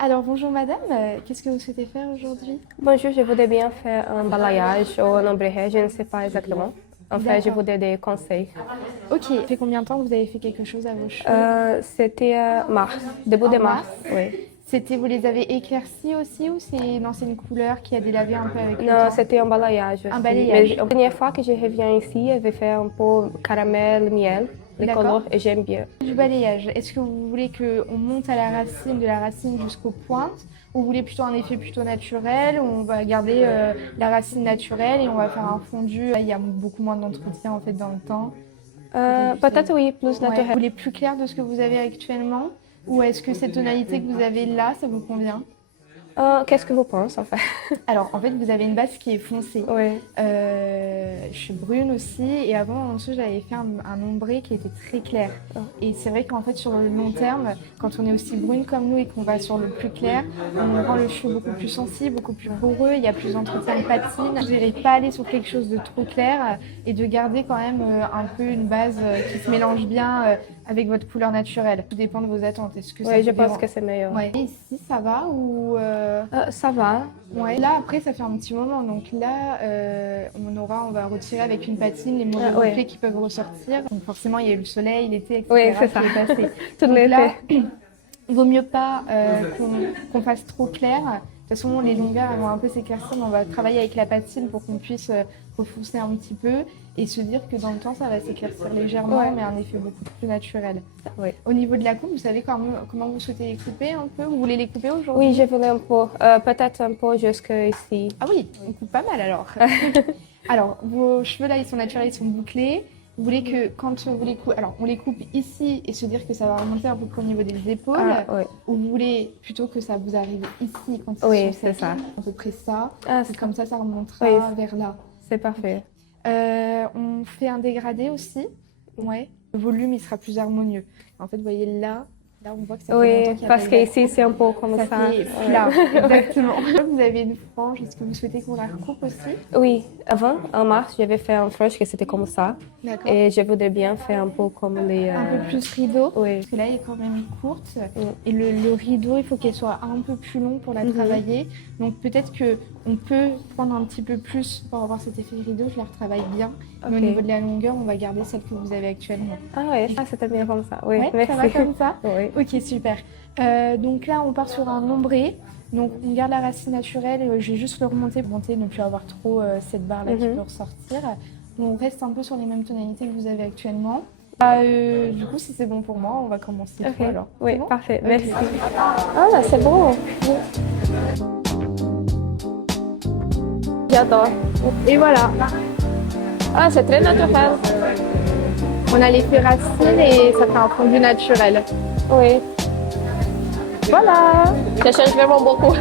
Alors bonjour madame, qu'est-ce que vous souhaitez faire aujourd'hui? Bonjour, je voudrais bien faire un balayage ou un ombrage, je ne sais pas exactement. En fait, je D'accord. voudrais des conseils. Ok, ça fait combien de temps que vous avez fait quelque chose à vos cheveux? C'était mars, début de En mars. mars? Oui. Vous les avez éclaircis aussi ou c'est une ancienne couleur qui a délavé un peu avec le Non, temps? c'était un balayage aussi. Un balayage. Mais la première fois que je reviens ici, je vais faire un peu caramel, miel, les D'accord. couleurs, et j'aime bien. Du balayage, est-ce que vous voulez qu'on monte à la racine, de la racine jusqu'aux pointes, ou vous voulez plutôt un effet plutôt naturel, où on va garder la racine naturelle et on va faire un fondu? Il y a beaucoup moins d'entretien en fait dans le temps. Peut-être oui, plus Ouais. Vous naturel. voulez plus clair de ce que vous avez actuellement? Ou est-ce que cette tonalité que vous avez là, ça vous convient? Qu'est-ce que vous pensez en fait? Alors, en fait, vous avez une base qui est foncée. Oui. Je suis brune aussi et avant, en dessous, j'avais fait un ombré qui était très clair. Et c'est vrai qu'en fait, sur le long terme, quand on est aussi brune comme nous et qu'on va sur le plus clair, on rend le cheveu beaucoup plus sensible, beaucoup plus poreux, il y a plus d'entretien de patine. Vous n'allez pas aller sur quelque chose de trop clair et de garder quand même un peu une base qui se mélange bien avec votre couleur naturelle. Tout dépend de vos attentes. Est-ce que ça Oui, vous je pense dérange? que c'est meilleur. Ouais. Et ici, ça va ou Ça va. Ouais. Là, après, ça fait un petit moment. Donc là, on va retirer avec une patine les mauvais ouais. reflets qui peuvent ressortir. Donc forcément, il y a eu le soleil, l'été, etc. Oui, c'est qui ça. est passé. Tout Donc l'été. là, il vaut mieux pas qu'on fasse trop clair. De toute façon, les longueurs elles vont un peu s'éclaircir, mais on va travailler avec la patine pour qu'on puisse refoncer un petit peu et se dire que dans le temps, ça va s'éclaircir légèrement, Ouais. mais un effet beaucoup plus naturel. Oui. Au niveau de la coupe, vous savez comment vous souhaitez les couper un peu? Vous voulez les couper aujourd'hui? Oui, je voulais un peu, peut-être un peu jusqu'ici. Ah oui, on coupe pas mal alors. Alors, vos cheveux là, ils sont naturels, ils sont bouclés. Vous voulez que quand vous les coupez, alors on les coupe ici et se dire que ça va remonter un peu au niveau des épaules, Oui. ou vous voulez plutôt que ça vous arrive ici quand ils Oui, sont c'est secs, ça. à peu près ça. Ah, Et comme ça remontera Oui. vers là. C'est parfait. On fait un dégradé aussi. Ouais. Le volume, il sera plus harmonieux. En fait, vous voyez là, on voit que ça fait longtemps Oui, qu'il y a parce pas eu qu'ici c'est un peu comme ça ça. fait plat, exactement. Vous avez une frange, est-ce que vous souhaitez qu'on la recoupe aussi? Oui, avant, en mars, j'avais fait un frange que c'était comme ça. D'accord. Et je voudrais bien faire un peu comme les... Un peu plus rideau, Oui. parce que là, elle est quand même courte. Et le rideau, il faut qu'elle soit un peu plus long pour la travailler. Donc peut-être qu'on peut prendre un petit peu plus pour avoir cet effet rideau, je la retravaille bien. Mais au niveau de la longueur, on va garder celle que vous avez actuellement. Ah oui, c'était bien comme ça. Oui, Ouais, merci. ça va comme ça? Oui. Ok, super. Donc là, on part sur un ombré. Donc on garde la racine naturelle. Je vais juste le remonter, ne plus avoir trop cette barre-là qui peut ressortir. On reste un peu sur les mêmes tonalités que vous avez actuellement. Du coup, si c'est bon pour moi, on va commencer. Ok. Alors. Oui, Bon parfait. Ok. Merci. Ah là, c'est beau. J'adore. Et voilà. Ah, c'est très naturel. On a l'effet racine et ça fait un fondu naturel. Oui. Voilà. Ça change vraiment beaucoup.